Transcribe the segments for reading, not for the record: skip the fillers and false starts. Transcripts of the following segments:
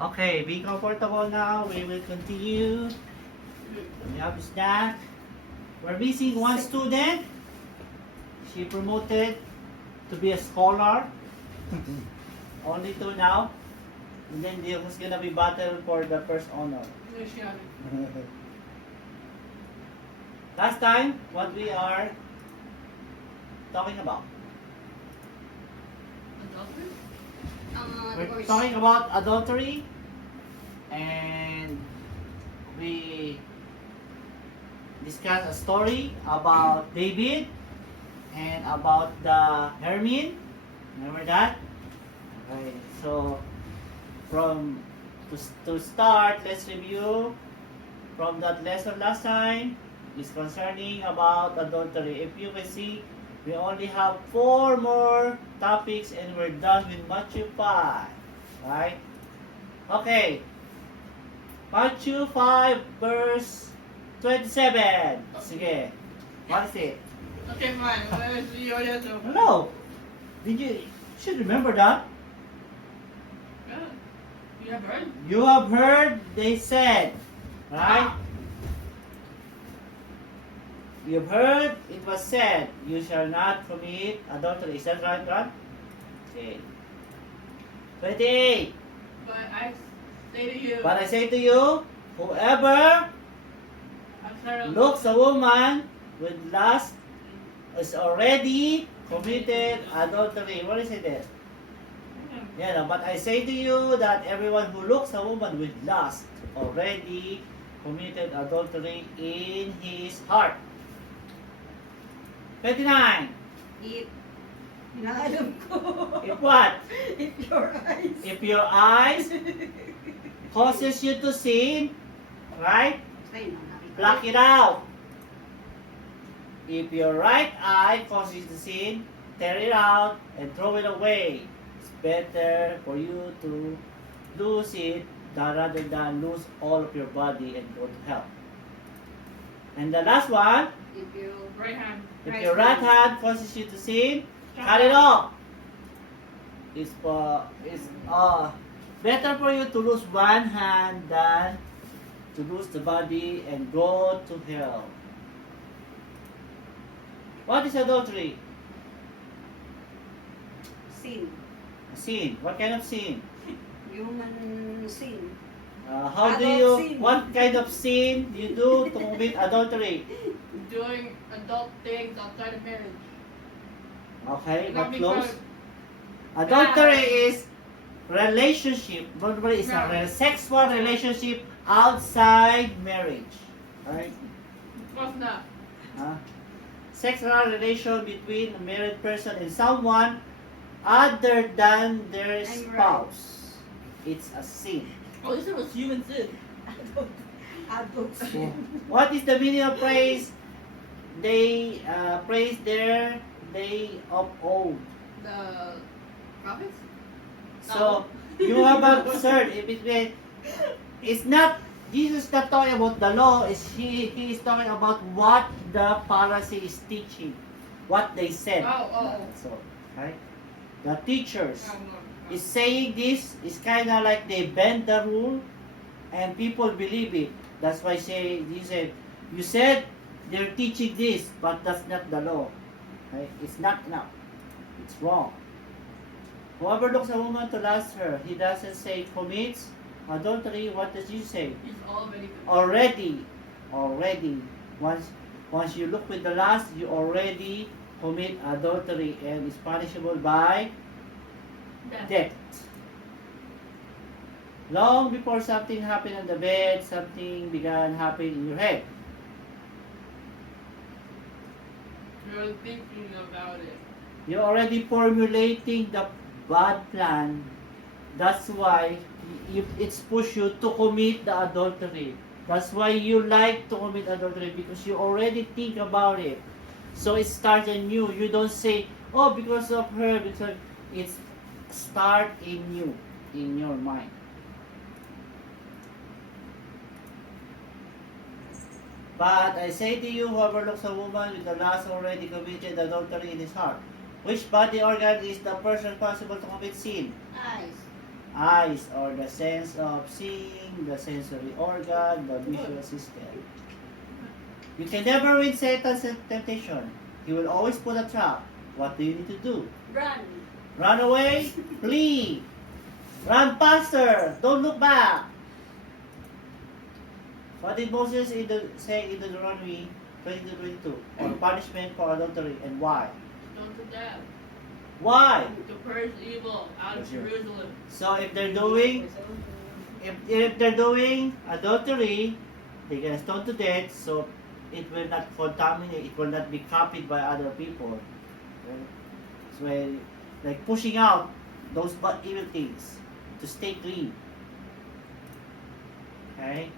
Okay, be comfortable now. We will continue. We have snack. We're missing one student. She promoted to be a scholar. Only two now. And then there's gonna be battle for the first honor. Last time, what we are talking about? We're talking about adultery, and we discussed a story about David and about the Hermine. Remember that? Okay, so to start, let's review from that lesson last time. Is concerning about adultery. If you can see, we only have 4 more topics and we're done with Matthew 5. Right? Okay. Matthew 5 verse 27. Sige. What is it? Okay, fine. You already know. Hello. You should remember that. Yeah. You have heard? You have heard, they said. Right? You've heard, it was said, you shall not commit adultery. Is that right, God? Okay. 28. But I say to you, But I say to you, whoever looks a woman with lust is already committed adultery. What is it there? Yeah, no, but I say to you that everyone who looks a woman with lust already committed adultery in his heart. 29. If, inaalam ko. If what? If your eyes. If your eyes causes you to sin, right? Ay, no, nakita. Pluck it out. If your right eye causes you to sin, tear it out and throw it away. It's better for you to lose it rather than lose all of your body and go to hell. And the last one, If you right hand. if your right hand causes you to sin, cut it off. It's better for you to lose one hand than to lose the body and go to hell. What is adultery? sin, Sin. What kind of sin? human sin. How do Adult you? sin. What kind of sin do you do to commit adultery? Doing adult things outside of marriage. Okay, Not but close. because- Adultery is relationship. Adultery is No. a sexual relationship outside marriage. Right? What's not? Huh? Sexual relation between a married person and someone other than their I'm spouse. It's a sin. Oh, this was human sin. Adult sin. What is the meaning of praise? They praise their day of old. The prophets? So you have observed it's not Jesus not talking about the law, he is talking about what the Pharisee is teaching, what they said. Oh. So, right? The teachers No. is saying this is kind of like they bend the rule and people believe it. That's why he said, you said they're teaching this, but that's not the law. Right? It's not enough. It's wrong. Whoever looks a woman to lust her, he doesn't say commits adultery. What does he say? It's already. Already. Once you look with the lust, you already commit adultery and is punishable by death. Long before something happened on the bed, something began happening in your head. You're thinking about it. You're already formulating the bad plan. That's why it's pushed you to commit the adultery. That's why you like to commit adultery, because you already think about it. So it starts anew. You don't say, oh, because of her, because it's start in you, in your mind. But I say to you, whoever looks a woman with the lust already committed adultery in his heart. Which body organ is the person responsible to commit sin? Eyes. Eyes, or the sense of seeing, the sensory organ, the visual system. You can never win Satan's temptation. He will always put a trap. What do you need to do? Run. Run away, flee, run faster, don't look back. What did Moses say in Deuteronomy 22:22? Or punishment for adultery, and why? Don't do that. Why? To purge evil out of Sure. Jerusalem. So if they're doing adultery, they get stoned to death. So it will not contaminate. It will not be copied by other people. So like pushing out those bad evil things to stay clean. Okay.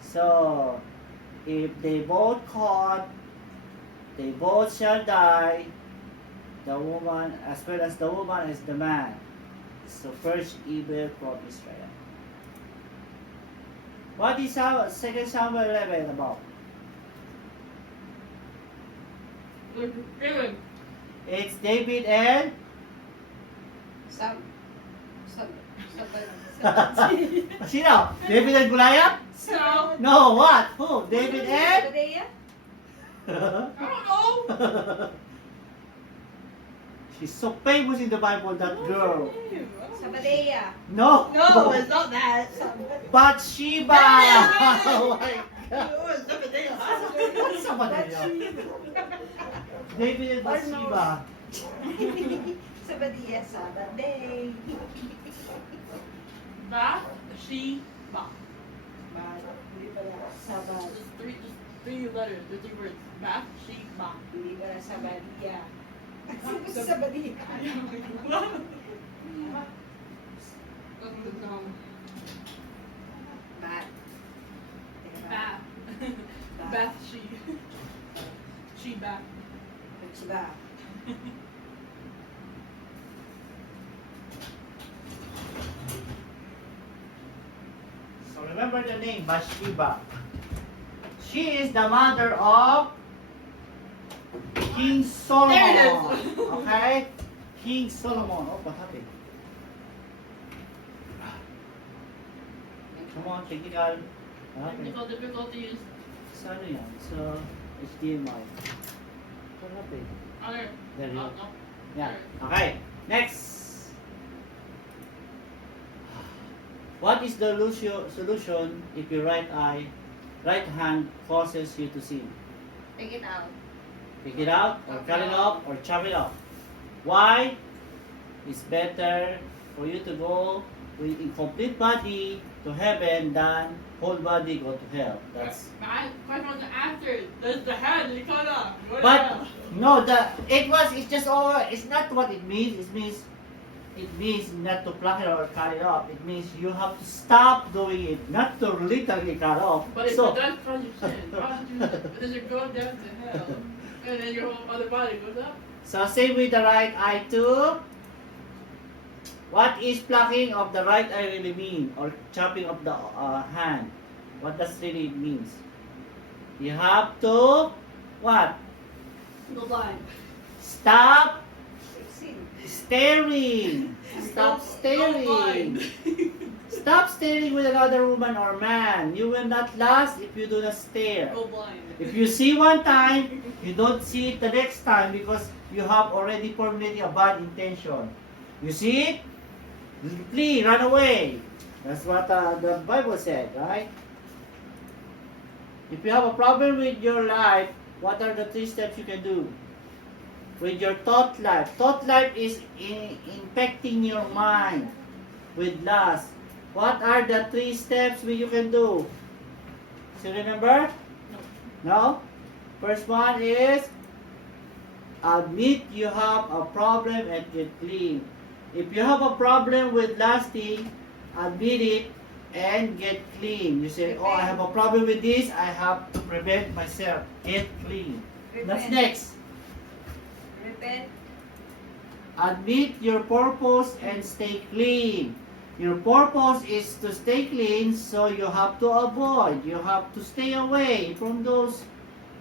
So if they both caught, they both shall die. The woman, as well as the woman, as the man. So purge evil from Israel. What is 2 Samuel 11 about? Look, David. It's David and Sab. sino? David and Goliath? So, No, what? Who? David and? Sabadea? I don't know. She's so famous in the Bible, that girl. Sabadea. No. No, it's not that. Bathsheba. Oh my God. What's Sabadea? David and Bathsheba. Sabadea, Sabaday. Ba, she, ba. Hindi pala Sabad. Just three letters, the three words. Ba, she, ba. Hindi pala Sabadea. Sino si Sabadea? Bat. Ba. Bath, she. She, ba. Bathsheba. So remember the name, Bathsheba. She is the mother of King Solomon. There it is. Okay? King Solomon. Oh, what happened? Come on, technical. What happened? Technical difficulties. Sa ano yan? Sa HDMI. What happened? Other. There you go. No. Yeah. Okay. Next. What is the solution if your right hand causes you to sin? Take it out. Pick it out, or cut it off, or chop it off. Why? It's better for you to go with incomplete body to heaven than whole body go to hell. That's. My question was after. There's the hand you cut off. What But else? no, it's just all. It's not what it means. It means not to pluck it or cut it off. It means you have to stop doing it, not to literally cut off. But if So, it does cause you sin, why would you do that? Does it go down to hell? And then your whole other body goes up? so same with the right eye too. What is plucking of the right eye really mean, or chopping of the hand? What does really means? You have to what? Go blind. Stop Sin. staring. Stop staring. Stop staring with another woman or man. You will not last if you do not stare. Go blind. If you see one time, you don't see it the next time because you have already formulated a bad intention. You see it? Flee, run away. That's what the Bible said, right? If you have a problem with your life, what are the 3 steps you can do? With your thought life. Thought life is infecting your mind with lust. What are the 3 steps you can do? So remember? No? First one is admit you have a problem and get clean. If you have a problem with lusting, admit it and get clean. You say, oh, I have a problem with this, I have to prevent myself. Get clean. That's Repent. next. Repent. Admit your purpose and stay clean. Your purpose is to stay clean, so you have to avoid, you have to stay away from those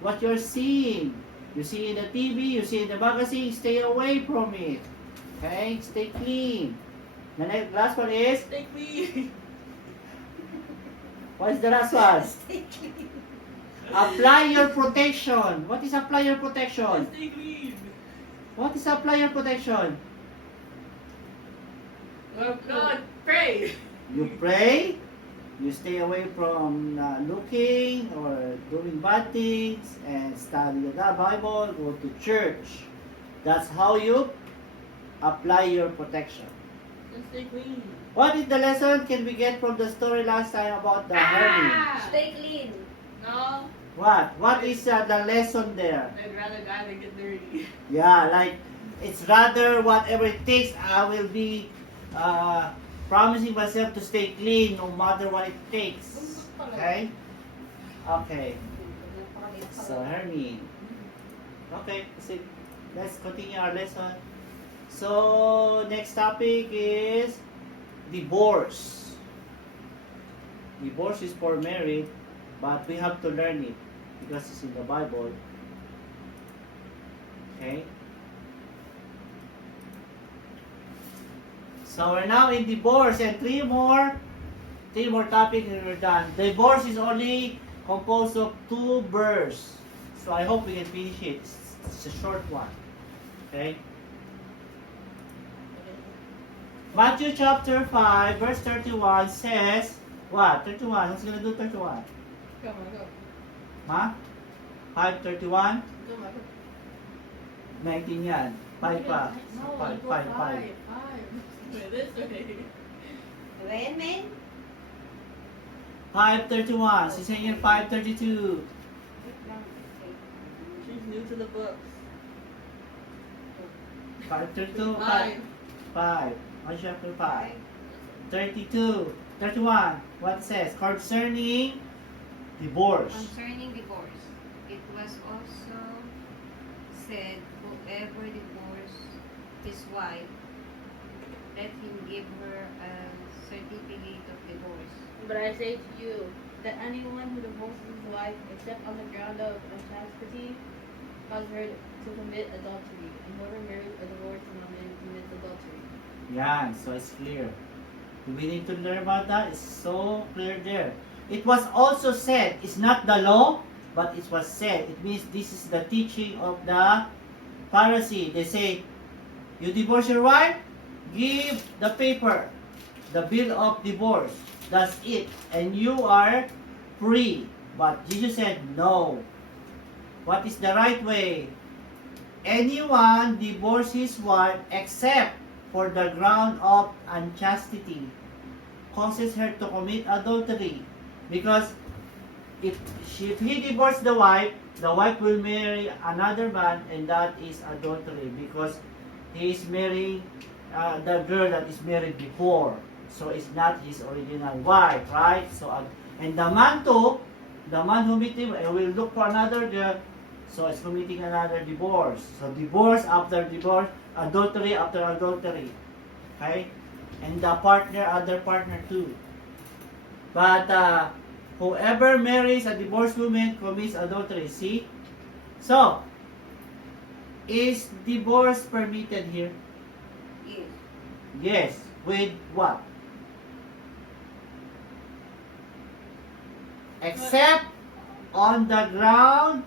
what you're seeing. You see in the TV, you see in the magazine, stay away from it. Okay? Stay clean. The next, last one is, Stay clean. what is the last one? Stay clean. Apply your protection. What is apply your protection? Stay clean. What is apply your protection? Oh God, pray. You pray, you stay away from looking or doing bad things, and study the Bible, go to church. That's how you apply your protection. And stay clean. What is the lesson can we get from the story last time about the hermit? Stay clean. No, What? What is the lesson there? I'd rather die than get dirty. Yeah, like it's rather whatever it takes. I will be promising myself to stay clean no matter what it takes. Okay? Okay. So Hermine. Okay, so let's continue our lesson. So next topic is divorce. Divorce is for married, but we have to learn it because it's in the Bible. Okay. So we're now in divorce, and three more topics and we're done. Divorce is only composed of 2 verses. So I hope we can finish it. It's a short one. Okay. Matthew chapter 5 verse 31 says, what? 31. Who's gonna do 31? Come on, go. Huh? 5:31? Come on, go. 19 yan. 5 pa. No, 5, go 5, 5. five. Wait, this way. When, man? 5:31. She's saying 5:32. She's new to the books. 5:32. Five. 5. On chapter 5. 32. 31. What says? Concerning divorce. Concerning divorce, it was also said, whoever divorced his wife, let him give her a certificate of divorce. But I say to you that anyone who divorces his wife except on the ground of unchastity causes her to commit adultery, and whoever marries a divorced woman commits adultery. Yan. So it's clear. Do we need to learn about that? It's so clear there. It was also said, it's not the law, but it was said. It means this is the teaching of the Pharisee. They say, you divorce your wife, give the paper, the bill of divorce. That's it. And you are free. But Jesus said, no. What is the right way? Anyone divorce his wife except for the ground of unchastity causes her to commit adultery. Because if he divorces the wife will marry another man, and that is adultery because he is marrying the girl that is married before. So it's not his original wife, right? So and the man too, the man who meet him and will look for another girl, so it's committing another divorce. So divorce after divorce, adultery after adultery. Okay? And the partner, other partner too. But whoever marries a divorced woman commits adultery. See? So, is divorce permitted here? Yes. Yes. With what? Except on the ground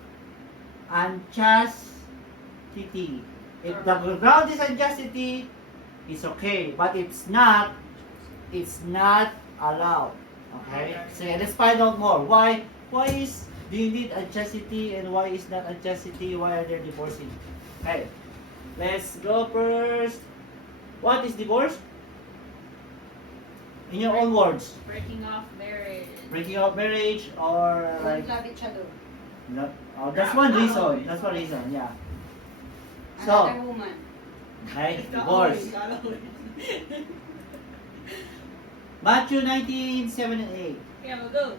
unchastity. If the ground is unchastity, it's okay. But it's not allowed. Okay? So let's find out more. Why is do you need unchastity and why is not unchastity? Why are they divorcing? Okay. Let's go first. What is divorce? In your own words. Breaking off marriage. Breaking up marriage or like Don't love each other. no, oh, that's one reason. That's one reason, yeah. Another So, woman. okay, Not divorce. always, not always. Matthew 19:7 and 8 Yeah, we'll go.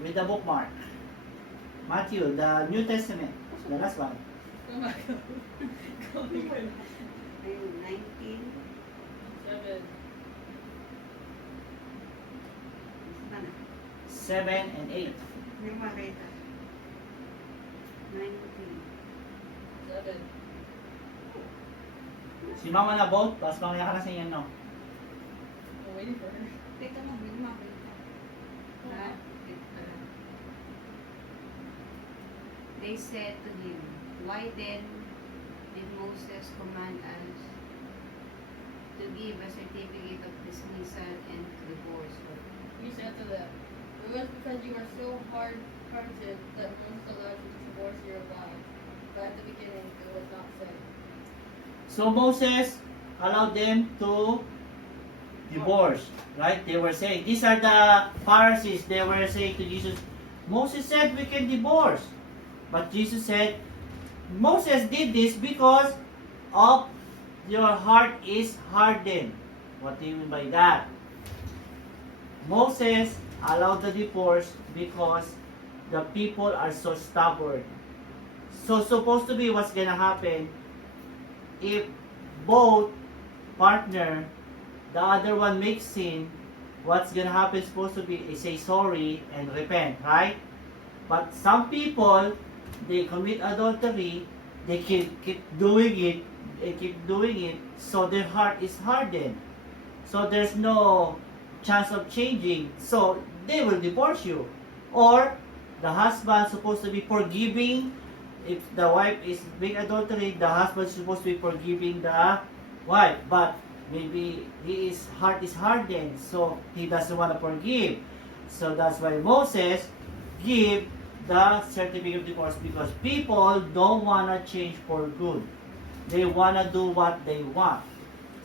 with the bookmark. Matthew, the New Testament, the last one. Oh my God. Go again. 19. 7. 7 and 8. May makita. 19. 7. Si Mama na boat, tapos mamaya ka na sa inyo, no? They said to him, "Why then did Moses command us to give a certificate of dismissal and divorce?" He said to them, "It was because you were so hard-hearted that Moses allowed you to divorce your wife. But at the beginning, it was not so." So Moses allowed them to divorce, right? They were saying, these are the Pharisees, they were saying to Jesus, Moses said we can divorce. But Jesus said, Moses did this because of your heart is hardened. What do you mean by that? Moses allowed the divorce because the people are so stubborn. So supposed to be what's gonna happen if both partner, the other one makes sin, what's gonna happen supposed to be is say sorry and repent, right? But some people, they commit adultery, they keep doing it, so their heart is hardened. So there's no chance of changing, so they will divorce you. Or the husband supposed to be forgiving. If the wife is being adultery, the husband is supposed to be forgiving the wife, but maybe his heart is hardened, so he doesn't want to forgive. So that's why Moses give the certificate of divorce, because people don't want to change for good. They want to do what they want.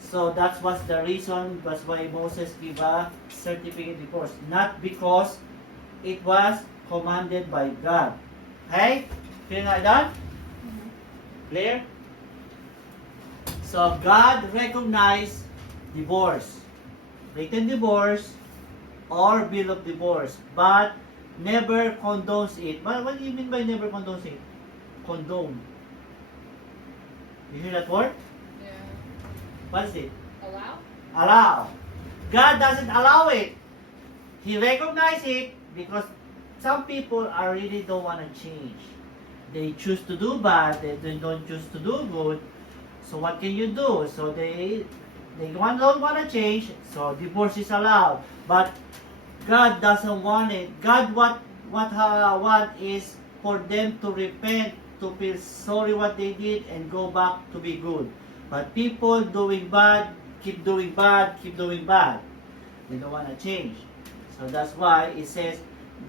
So that's what's the reason. That's why Moses give a certificate of divorce, not because it was commanded by God. Okay? Clear na that? Clear? So God recognized divorce, written divorce, or bill of divorce, but never condones it. What do you mean by never condones it? Condone. You hear that word? Yeah. What is it? Allow? Allow. God doesn't allow it. He recognizes it because some people are really don't want to change. They choose to do bad, they don't choose to do good. So what can you do? So they don't want to change, so divorce is allowed. But God doesn't want it. God want is for them to repent, to feel sorry what they did and go back to be good. But people doing bad, keep doing bad. They don't want to change. So that's why it says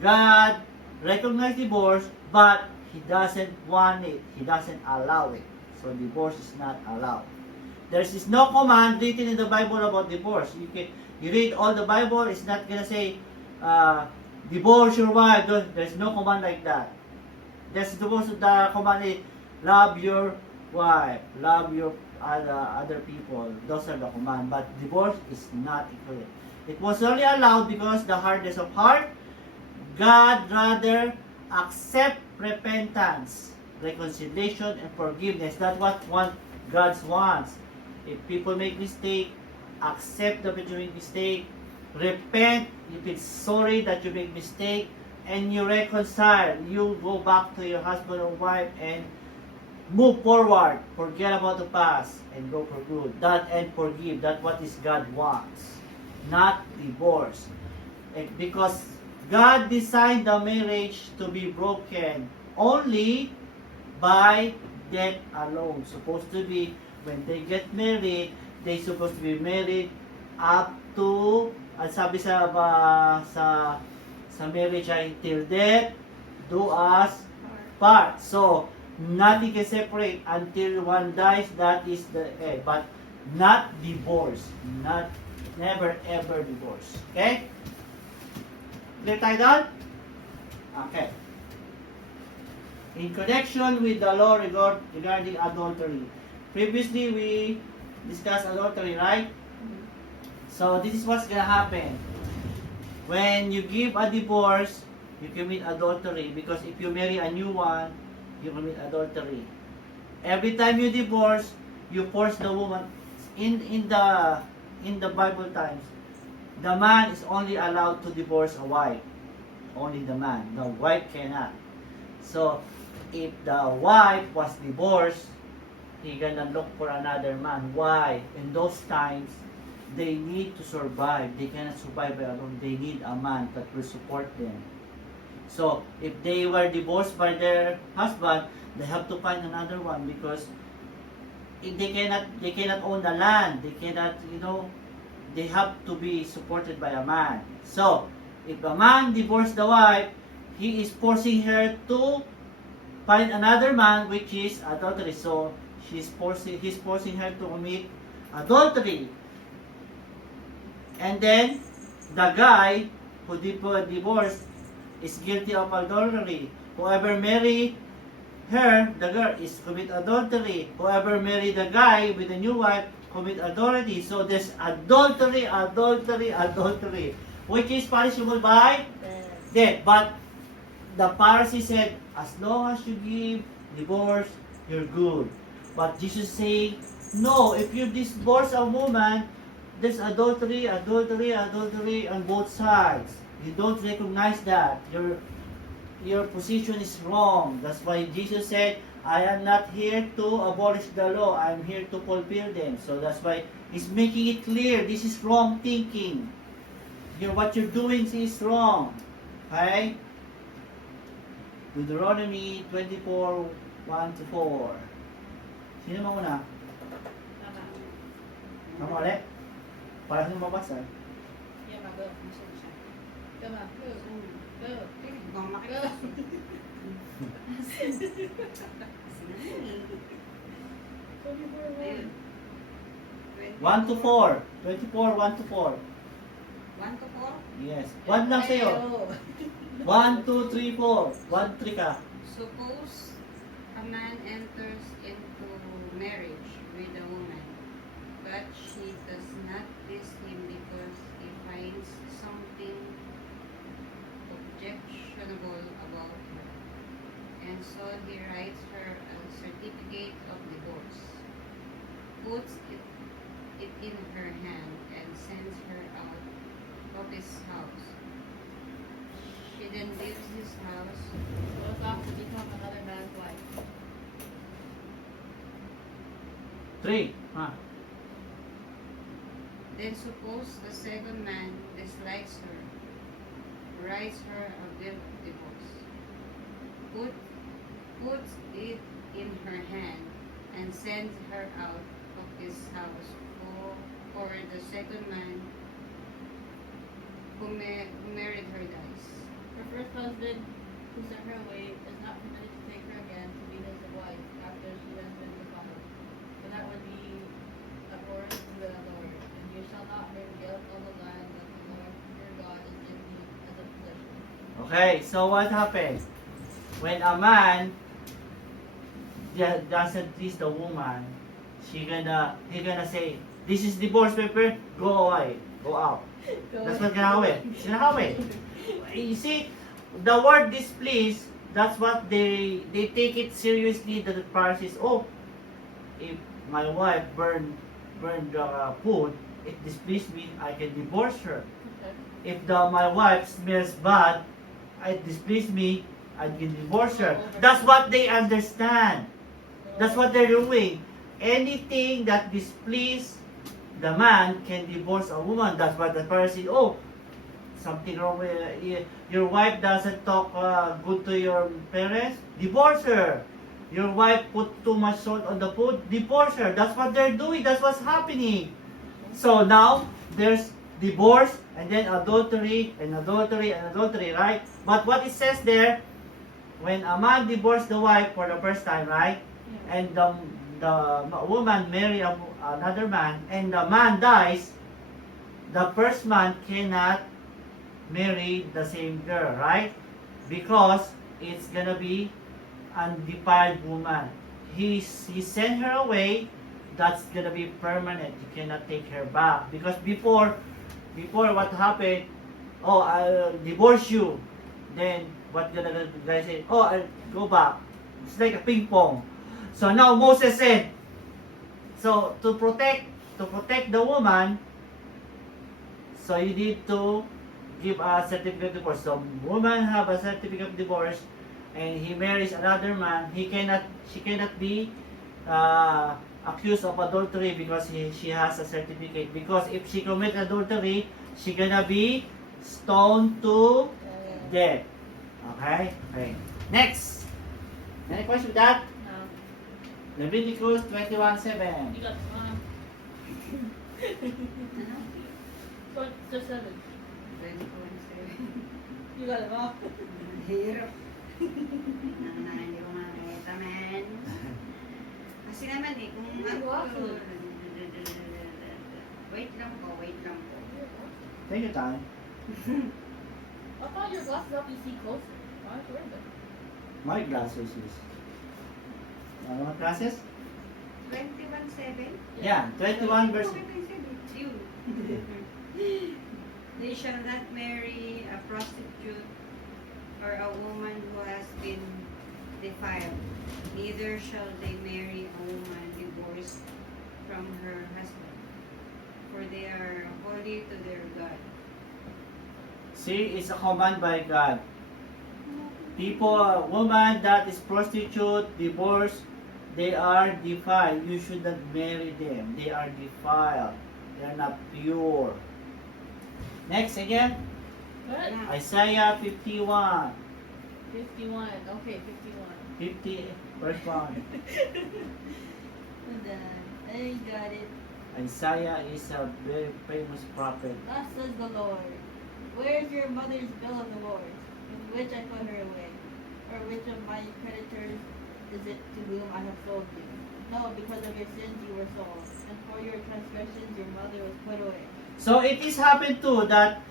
God recognizes divorce, but He doesn't want it. He doesn't allow it. So divorce is not allowed. There is no command written in the Bible about divorce. You read all the Bible, it's not gonna say divorce your wife. There's no command like that. There's supposed to the command is love your wife, love your other people. Those are the command. But divorce is not included. It was only allowed because the hardness of heart. God rather accept repentance, reconciliation, and forgiveness. That's what God wants. If people make mistake, accept that you make mistake, repent, you feel sorry that you make mistake, and you reconcile. You go back to your husband or wife and move forward. Forget about the past and go for good. That and forgive. That's what is God wants, not divorce. Because God designed the marriage to be broken only by death alone. Supposed to be when they get married, they supposed to be married up to, ang sabi sa marriage ay till death do us part. So nothing can separate until one dies. That is the end. But not divorce. Never ever divorce. Okay? Clear tayo doon? Okay. In connection with the law regarding adultery. Previously, we discussed adultery, right? So, this is what's gonna happen. When you give a divorce, you commit adultery. Because if you marry a new one, you commit adultery. Every time you divorce, you force the woman. In the Bible times, the man is only allowed to divorce a wife. Only the man. The wife cannot. So, if the wife was divorced, he gonna look for another man. Why? In those times, they need to survive. They cannot survive alone. They need a man that will support them. So, if they were divorced by their husband, they have to find another one because they cannot own the land. They cannot, they have to be supported by a man. So, if a man divorced the wife, he is forcing her to find another man, which is adultery. So, he's forcing her to commit adultery. And then, the guy who divorced is guilty of adultery. Whoever married her, the girl, is commit adultery. Whoever married the guy with a new wife, commit adultery. So there's adultery, which is punishable by death. But the Pharisee said, as long as you give divorce, you're good. But Jesus saying, no, if you divorce a woman, there's adultery on both sides. You don't recognize that. Your position is wrong. That's why Jesus said, I am not here to abolish the law. I'm here to fulfill them. So that's why He's making it clear. This is wrong thinking. What you're doing is wrong. Okay? Deuteronomy 24, 1-4. Sino mauna? Tama ulit? Para sino mabasa? Yeah, ma, go. Go, ma. Go. Go. Go. 1-4. 24, 1-4. 1-4? Yes. 1 lang sa'yo. 1, 2, 3, 4. 1, 3 ka. Suppose a man enters into marriage with a woman, but she does not please him because he finds something objectionable about her. And so he writes her a certificate of divorce, puts it in her hand, and sends her out of his house. She then leaves his house. Goes off to become another man's wife. 3. Then suppose the second man dislikes her, writes her a bill of divorce, puts it in her hand, and sends her out of his house, for the second man who married her dies. Her first husband, who sent her away, is not permitted to take her again to be his wife after she has been defiled. For that would be abhorrent to the Lord. And you shall not bring guilt on the land that the Lord your God is giving you as a possession. Okay, so what happens? When a man doesn't please the woman, he gonna say, this is divorce paper, go away, go out. That's what gonna happen. Sinahawi. You see, the word displeased, that's what they take it seriously. That the Pharisees, if my wife burned the food, it displeased me, I can divorce her. If my wife smells bad, it displeased me, I can divorce her. That's what they understand. That's what they're doing. Anything that displeases the man can divorce a woman. That's what the Pharisees, something wrong with your wife doesn't talk good to your parents, divorce her. Your wife put too much salt on the food, divorce her. That's what they're doing. That's what's happening. So now there's divorce and then adultery, right? But what it says there, when a man divorced the wife for the first time, right? And the woman marry another man and the man dies, the first man cannot marry the same girl, right? Because it's gonna be undefiled woman. He sent her away. That's gonna be permanent. You cannot take her back because before what happened? I'll divorce you. Then what gonna guy say? I'll go back. It's like a ping pong. So now Moses said, so to protect the woman, so you need to give a certificate of divorce. So woman have a certificate of divorce, and he marries another man. She cannot be accused of adultery because she has a certificate. Because if she commit adultery, she gonna be stoned to death. Okay? Okay. Next. Any question with that? No. Leviticus 21:7. You got so just 7. 24/7. You got it all. Hirap. Hindi ko makakita, man. Kasi naman eh, kung Waffle. Wait lang po. Take your time. I thought your glasses help you see closer. Why don't you wear them? My glasses is. What glasses? 21:7. Yeah, 21 verse. It's you. They shall not marry a prostitute or a woman who has been defiled. Neither shall they marry a woman divorced from her husband, for they are holy to their God. See, it's a command by God. People, woman that is prostitute, divorced, they are defiled. You should not marry them. They are defiled. They are not pure. Next again, What? Yeah. Isaiah 51. 51. Okay, 51. 50, verse 1. And then, I got it. Isaiah is a very famous prophet. Thus says the Lord, where is your mother's bill of the Lord, with which I put her away? Or which of my creditors is it to whom I have sold you? No, because of your sins you were sold, and for your transgressions your mother was put away. So it is happened too that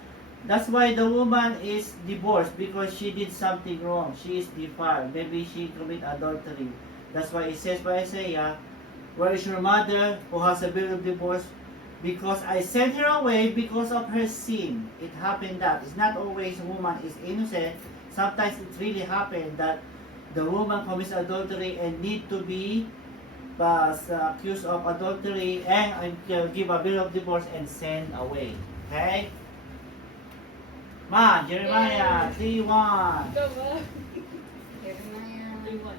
that's why the woman is divorced because she did something wrong. She is defiled. Maybe she committed adultery. That's why it says by Isaiah, where is your mother who has a bill of divorce? Because I sent her away because of her sin. It happened that. It's not always a woman is innocent. Sometimes it really happened that the woman commits adultery and need to be accused of adultery and give a bill of divorce and send away. Okay? Ma, Jeremiah 3:1. Go back. Jeremiah. 31.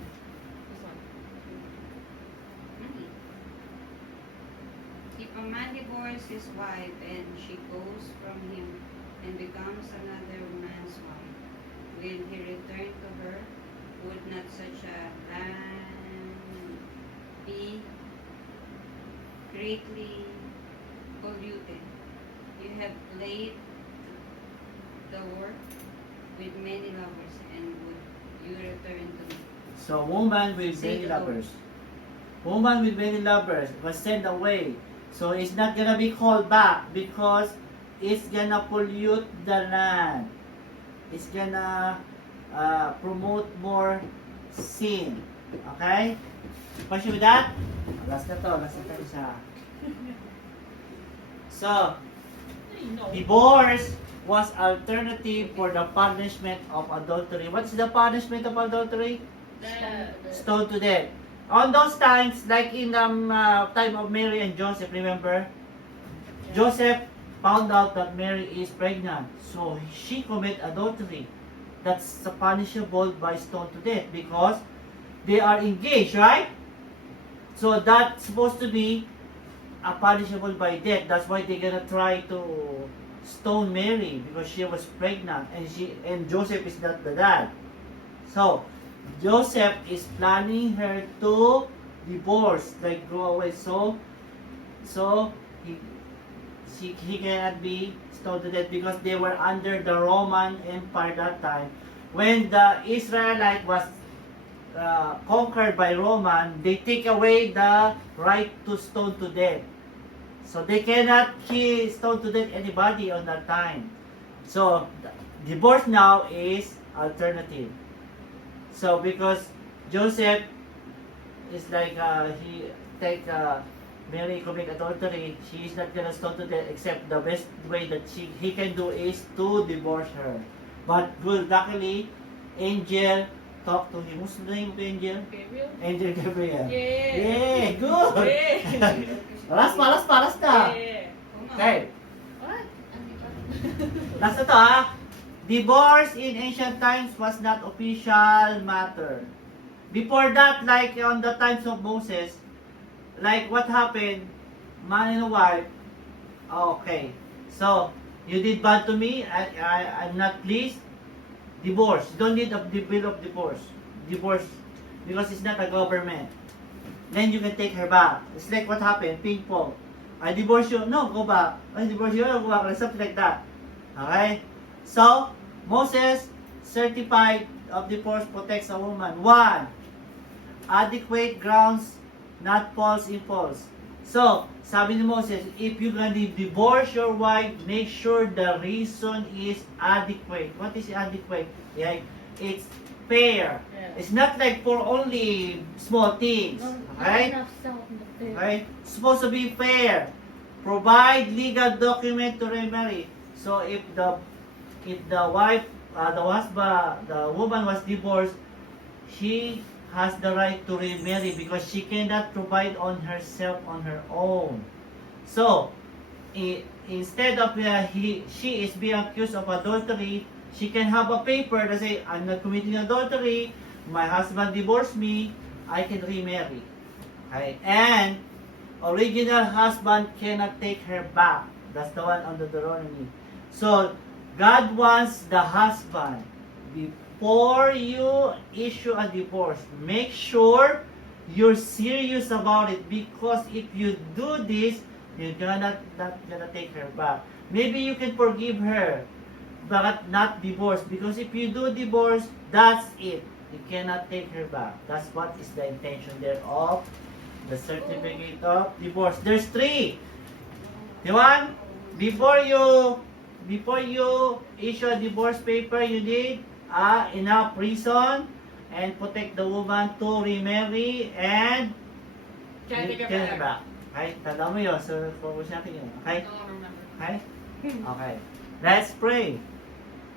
This one. If a man divorces his wife and she goes from him and becomes another man's wife, will he return to her? Would not such a land be greatly polluted? You have played the work with many lovers, and would you return to me? So woman with Say many the Lord. lovers. Woman with many lovers was sent away. So it's not gonna be called back because it's gonna pollute the land. It's gonna promote more sin. Okay? Question with that? Last na isa. So, No. divorce was alternative for the punishment of adultery. What's the punishment of adultery? Stoned to death. On those times, like in time of Mary and Joseph, remember? Joseph found out that Mary is pregnant, so she committed adultery. That's punishable by stone to death because they are engaged, right? So that's supposed to be punishable by death. That's why they're gonna try to stone Mary because she was pregnant and Joseph is not the dad. So Joseph is planning her to divorce, like go away. So he cannot be stoned to death because they were under the Roman Empire that time. When the Israelite was conquered by Roman, they take away the right to stone to death. So they cannot stone to death anybody on that time. So divorce now is alternative. So because Joseph is like he take Mary commit adultery, she is not gonna stone to death except the best way that he can do is to divorce her. But good, luckily, Angel talked to him. What's the name of Angel? Gabriel? Angel Gabriel. Yeah. Yeah, good. Yeah. Last na. Yeah. Okay, What? last na to ha. Divorce in ancient times was not official matter. Before that, like on the times of Moses, like what happened, man and wife, okay, so you did bad to me, I'm not pleased, Divorce. You don't need a bill of divorce. Divorce. Because it's not a government. Then you can take her back. It's like what happened, ping pong. I divorce you. No, go back. I divorce you. No, go back. Something like that. Okay? So, Moses certified of divorce protects a woman. 1. Adequate grounds, not false impulse. So, sabi ni Moses, if you're gonna divorce your wife, make sure the reason is adequate. What is adequate? Yeah, it's fair. Yeah. It's not like for only small things. Okay? Okay? It's supposed to be fair. Provide legal document to remarry. So if the wife, the husband, the woman was divorced, she has the right to remarry because she cannot provide on herself on her own. So instead of she is being accused of adultery, she can have a paper that say, I'm not committing adultery, my husband divorced me, I can remarry. Okay? And original husband cannot take her back. That's the one on the Deuteronomy. So, God wants the husband, before you issue a divorce, make sure you're serious about it, because if you do this, you're not gonna take her back. Maybe you can forgive her, but not divorce, because if you do divorce, that's it. You cannot take her back. That's what is the intention there of the certificate of divorce. There's 3. The one, before you issue a divorce paper, you need enough reason and protect the woman to remarry and Can't take get it back. Okay, tanda mo yun. So, focus natin yun. Okay? I don't remember. Okay? Okay. Let's pray.